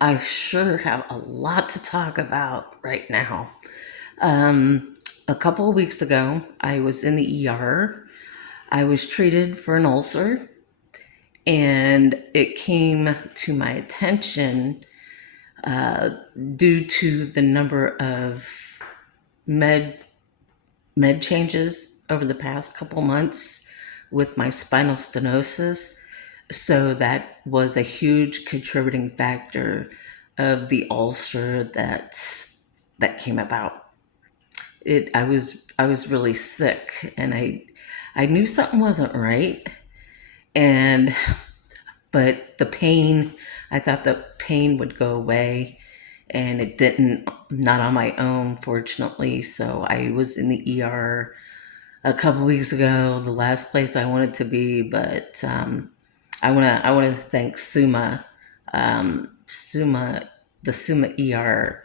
I sure have a lot to talk about right now. A couple of weeks ago, I was in the ER. I was treated for an ulcer, and it came to my attention due to the number of med med changes over the past couple months with my spinal stenosis. So that was a huge contributing factor of the ulcer that came about. I was really sick, and I knew something wasn't right, and but the pain, I thought the pain would go away, and it didn't. Not on my own, fortunately. So I was in the ER a couple weeks ago, the last place I wanted to be. But I wanna thank Suma, the Suma ER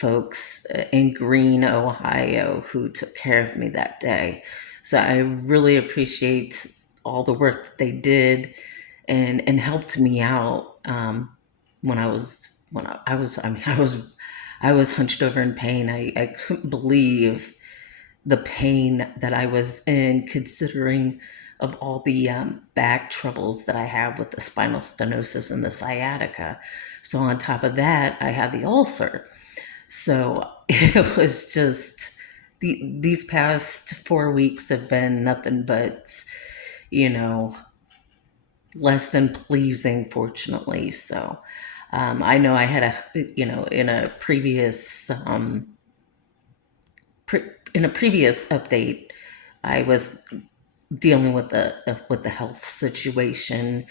folks in Green, Ohio, who took care of me that day. So I really appreciate all the work that they did and helped me out when I was hunched over in pain. I couldn't believe the pain that I was in, considering of all the back troubles that I have with the spinal stenosis and the sciatica. So on top of that, I had the ulcer. So it was just these past 4 weeks have been nothing but, you know, less than pleasing, fortunately. So I know I had in a previous update, I was dealing with the health situation,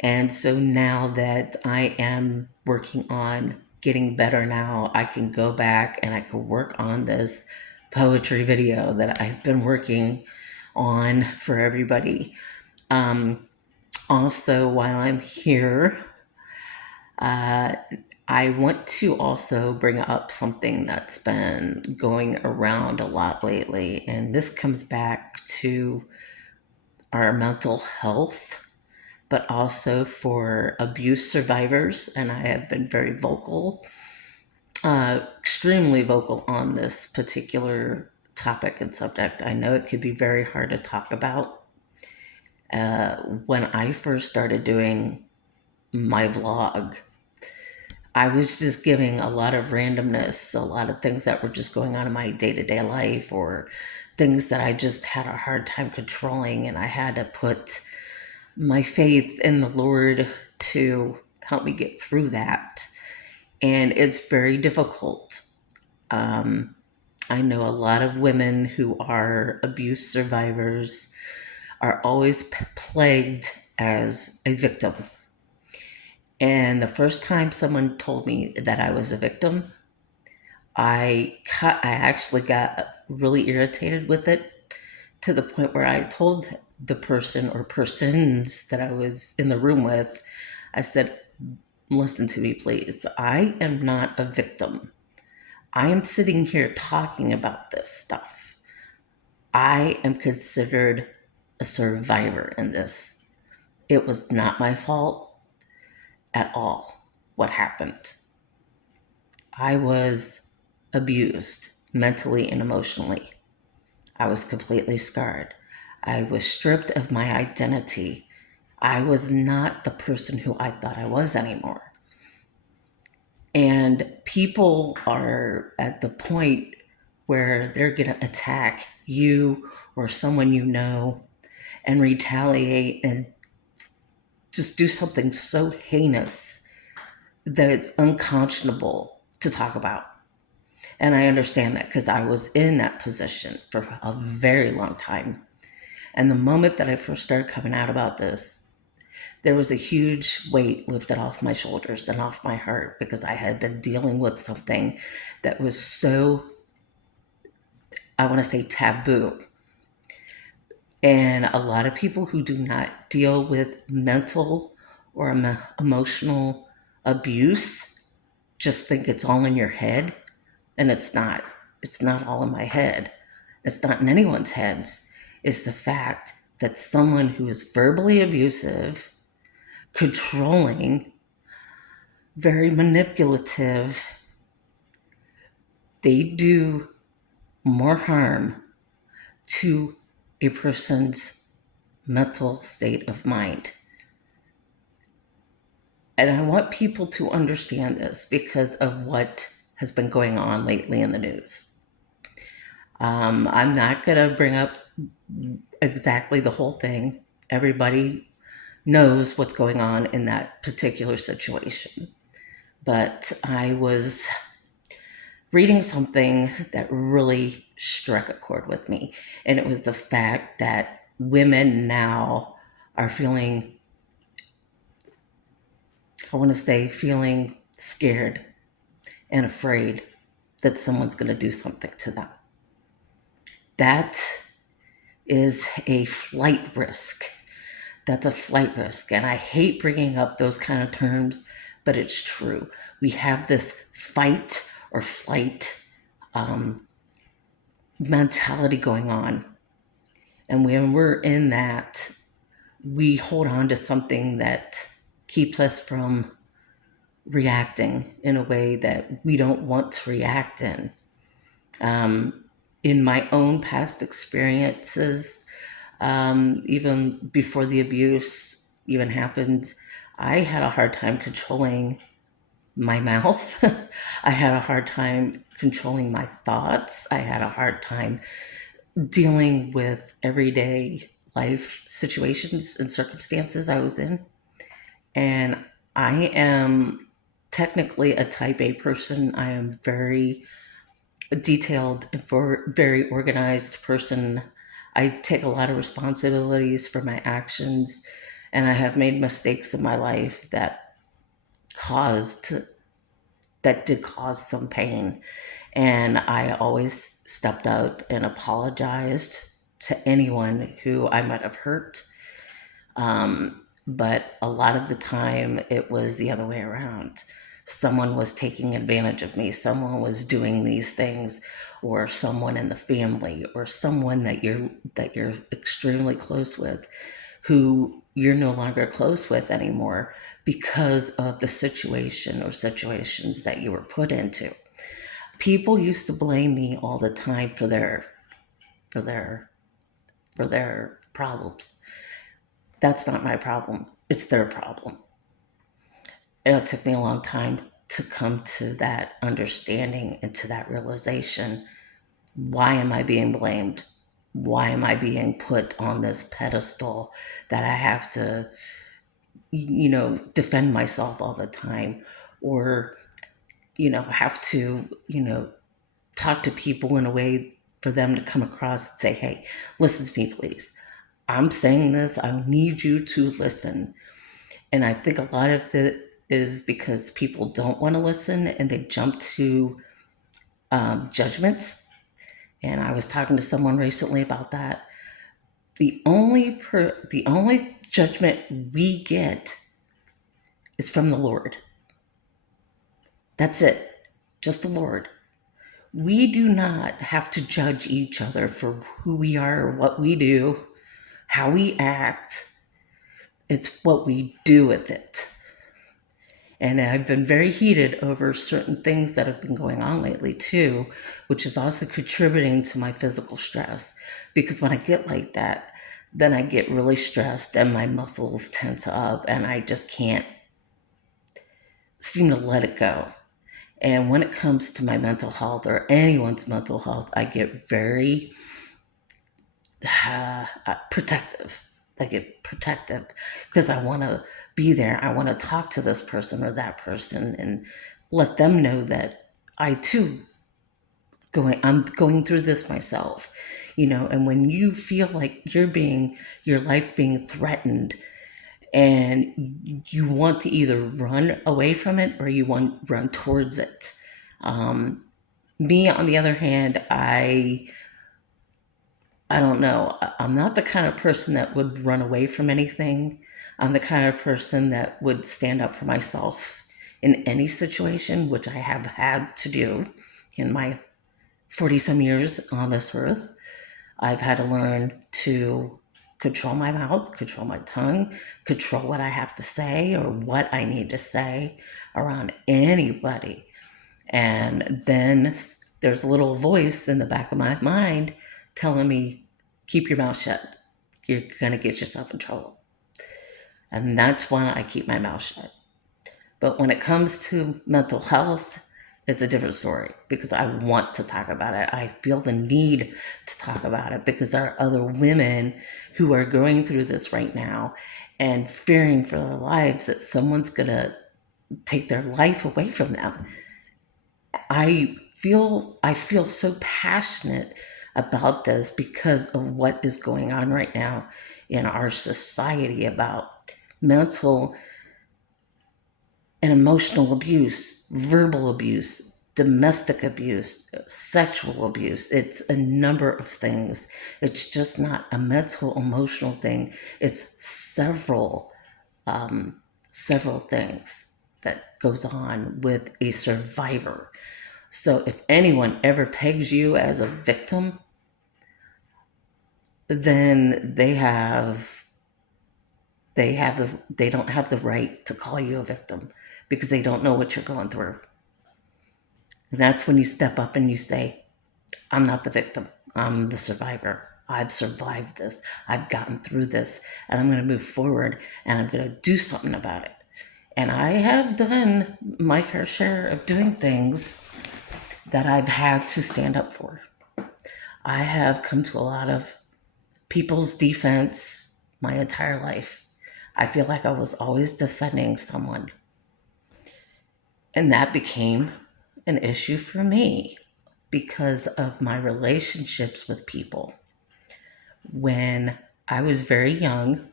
and so now that I am working on getting better, now I can go back and I can work on this poetry video that I've been working on for everybody. Um, Also, while I'm here, uh, I want to also bring up something that's been going around a lot lately, and this comes back to our mental health, but also for abuse survivors. And I have been very vocal, extremely vocal on this particular topic and subject. I know it could be very hard to talk about. When I first started doing my vlog, I was just giving a lot of randomness, a lot of things that were just going on in my day to day life, or things that I just had a hard time controlling. And I had to put my faith in the Lord to help me get through that. And it's very difficult. Um, I know a lot of women who are abuse survivors are always plagued as a victim. And the first time someone told me that I was a victim, I actually got really irritated with it, to the point where I told the person or persons that I was in the room with, I said, listen to me, please. I am not a victim. I am sitting here talking about this stuff. I am considered a survivor in this. It was not my fault at all what happened. I was abused mentally and emotionally. I was completely scarred. I was stripped of my identity. I was not the person who I thought I was anymore. And people are at the point where they're going to attack you or someone you know and retaliate and just do something so heinous that it's unconscionable to talk about. And I understand that because I was in that position for a very long time. And the moment that I first started coming out about this, there was a huge weight lifted off my shoulders and off my heart, because I had been dealing with something that was so, I want to say, taboo. And a lot of people who do not deal with mental or emotional abuse just think it's all in your head, and it's not. It's not all in my head. It's not in anyone's heads. It's the fact that someone who is verbally abusive, controlling, very manipulative. They do more harm to a person's mental state of mind. And I want people to understand this because of what has been going on lately in the news. I'm not going to bring up exactly the whole thing. Everybody knows what's going on in that particular situation. But I was reading something that really struck a chord with me, and it was the fact that women now are feeling, I want to say, feeling scared and afraid that someone's going to do something to them. That is a flight risk. That's a flight risk. And I hate bringing up those kind of terms, but it's true. We have this fight or flight mentality going on. And when we're in that, we hold on to something that keeps us from reacting in a way that we don't want to react in. In my own past experiences, even before the abuse even happened, I had a hard time controlling my mouth. I had a hard time controlling my thoughts. I had a hard time dealing with everyday life situations and circumstances I was in. And I am technically a type A person. I am very detailed and very organized person. I take a lot of responsibilities for my actions, and I have made mistakes in my life caused that did cause some pain. And I always stepped up and apologized to anyone who I might have hurt. But a lot of the time, it was the other way around. Someone was taking advantage of me. Someone was doing these things, or someone in the family, or someone that you're extremely close with, who you're no longer close with anymore because of the situation or situations that you were put into. People used to blame me all the time for their for their problems. That's not my problem. It's their problem. It took me a long time to come to that understanding and to that realization. Why am I being blamed? Why am I being put on this pedestal that I have to, defend myself all the time, or, have to, talk to people in a way for them to come across and say, hey, listen to me, please. I'm saying this. I need you to listen. And I think a lot of it is because people don't want to listen and they jump to judgments. And I was talking to someone recently about that. The only judgment we get is from the Lord. That's it. Just the Lord. We do not have to judge each other for who we are or what we do, how we act. It's what we do with it. And I've been very heated over certain things that have been going on lately too, which is also contributing to my physical stress. Because when I get like that, then I get really stressed and my muscles tense up and I just can't seem to let it go. And when it comes to my mental health or anyone's mental health, I get very protective. I get protective because I want to be there. I want to talk to this person or that person and let them know that I too I'm going through this myself. And when you feel like your life being threatened, and you want to either run away from it or you want to run towards it. Me, on the other hand, I don't know. I'm not the kind of person that would run away from anything. I'm the kind of person that would stand up for myself in any situation, which I have had to do in my 40 some years on this earth. I've had to learn to control my mouth, control my tongue, control what I have to say or what I need to say around anybody. And then there's a little voice in the back of my mind telling me, keep your mouth shut. You're going to get yourself in trouble. And that's why I keep my mouth shut. But when it comes to mental health, it's a different story because I want to talk about it. I feel the need to talk about it because there are other women who are going through this right now and fearing for their lives that someone's going to take their life away from them. I feel so passionate about this because of what is going on right now in our society about mental and emotional abuse, verbal abuse, domestic abuse, sexual abuse. It's a number of things. It's just not a mental, emotional thing. It's several things that goes on with a survivor. So if anyone ever pegs you as a victim, then they don't have the right to call you a victim because they don't know what you're going through. And that's when you step up and you say, I'm not the victim. I'm the survivor. I've survived this. I've gotten through this and I'm going to move forward and I'm going to do something about it. And I have done my fair share of doing things that I've had to stand up for. I have come to a lot of people's defense my entire life. I feel like I was always defending someone. And that became an issue for me because of my relationships with people. When I was very young,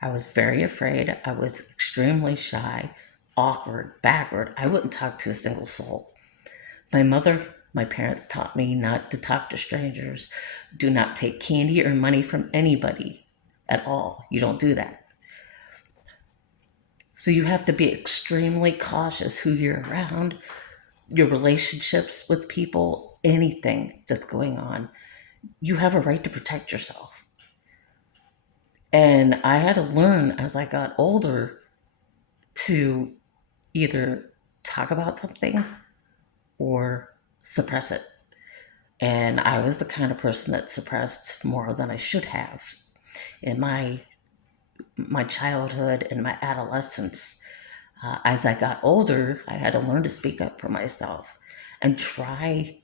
I was very afraid. I was extremely shy, awkward, backward. I wouldn't talk to a single soul. My parents taught me not to talk to strangers. Do not take candy or money from anybody at all. You don't do that. So you have to be extremely cautious who you're around, your relationships with people, anything that's going on. You have a right to protect yourself. And I had to learn as I got older to either talk about something or suppress it. And I was the kind of person that suppressed more than I should have in my childhood and my adolescence. As I got older, I had to learn to speak up for myself and try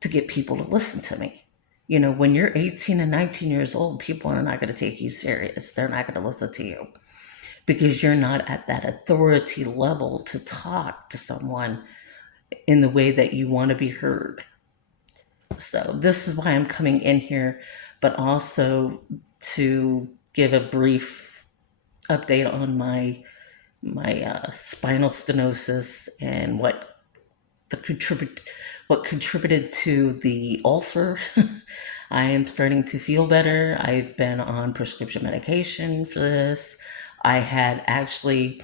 to get people to listen to me. You know, when you're 18 and 19 years old, people are not going to take you serious. They're not going to listen to you because you're not at that authority level to talk to someone in the way that you want to be heard. So this is why I'm coming in here, but also to give a brief update on my spinal stenosis and what contributed to the ulcer. I am starting to feel better. I've been on prescription medication for this. I had actually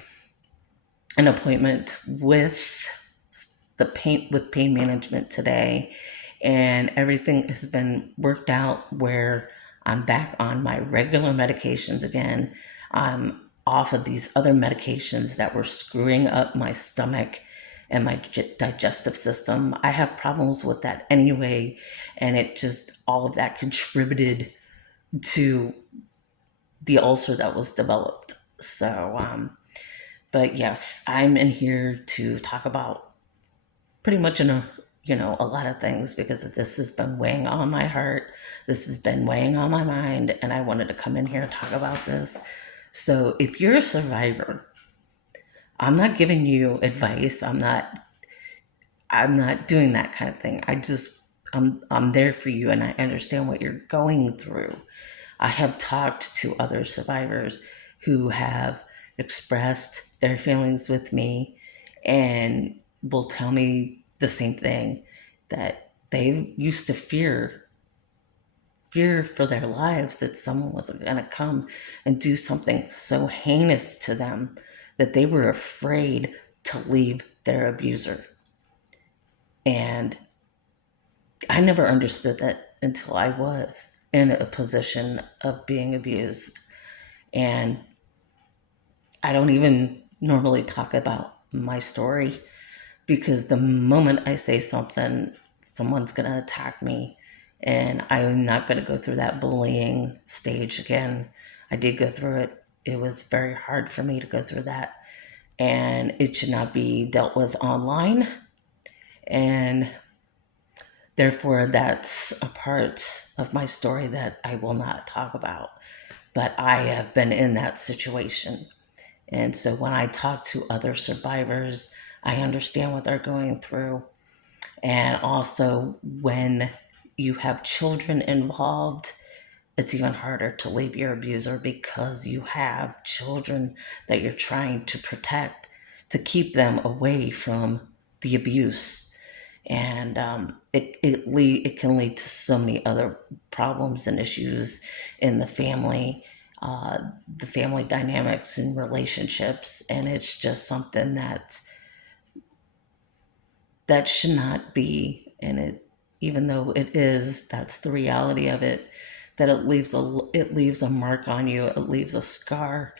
an appointment with pain management today, and everything has been worked out where I'm back on my regular medications again. I'm off of these other medications that were screwing up my stomach and my digestive system. I have problems with that anyway, and it just all of that contributed to the ulcer that was developed. So, but yes, I'm in here to talk about pretty much a lot of things because this has been weighing on my heart. This has been weighing on my mind, and I wanted to come in here and talk about this. So, if you're a survivor, I'm not giving you advice. I'm not doing that kind of thing. I'm there for you and I understand what you're going through. I have talked to other survivors who have expressed their feelings with me and will tell me the same thing, that they used to fear for their lives that someone was going to come and do something so heinous to them that they were afraid to leave their abuser. And I never understood that until I was in a position of being abused. And I don't even normally talk about my story because the moment I say something, someone's going to attack me. And I'm not going to go through that bullying stage again. I did go through it. It was very hard for me to go through that. And it should not be dealt with online. And therefore, that's a part of my story that I will not talk about. But I have been in that situation. And so when I talk to other survivors, I understand what they're going through. And also, when you have children involved, it's even harder to leave your abuser because you have children that you're trying to protect to keep them away from the abuse. And it can lead to so many other problems and issues in uh, the family dynamics and relationships. And it's just something that should not be. And it, even though it is, that's the reality of it. That it leaves a mark on you. It leaves a scar.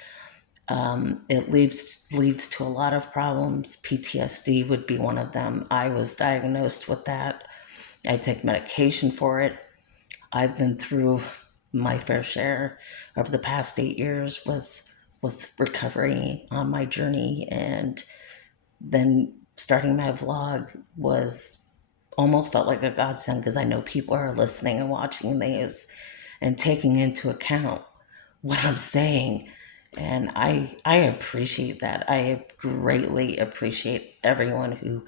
It leads to a lot of problems. PTSD would be one of them. I was diagnosed with that. I take medication for it. I've been through my fair share over the past 8 years with recovery on my journey, and then starting my vlog was almost felt like a godsend because I know people are listening and watching these and taking into account what I'm saying. And I appreciate that. I greatly appreciate everyone who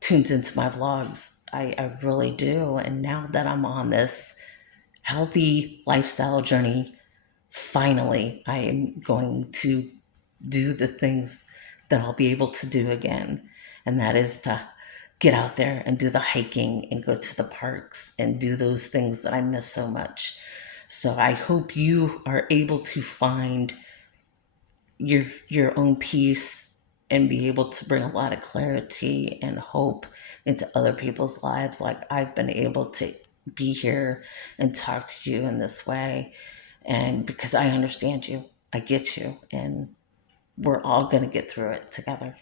tunes into my vlogs. I really do. And now that I'm on this healthy lifestyle journey, finally, I am going to do the things that I'll be able to do again. And that is to get out there and do the hiking and go to the parks and do those things that I miss so much. So I hope you are able to find your own peace and be able to bring a lot of clarity and hope into other people's lives like I've been able to be here and talk to you in this way. And because I understand you, I get you, and we're all going to get through it together.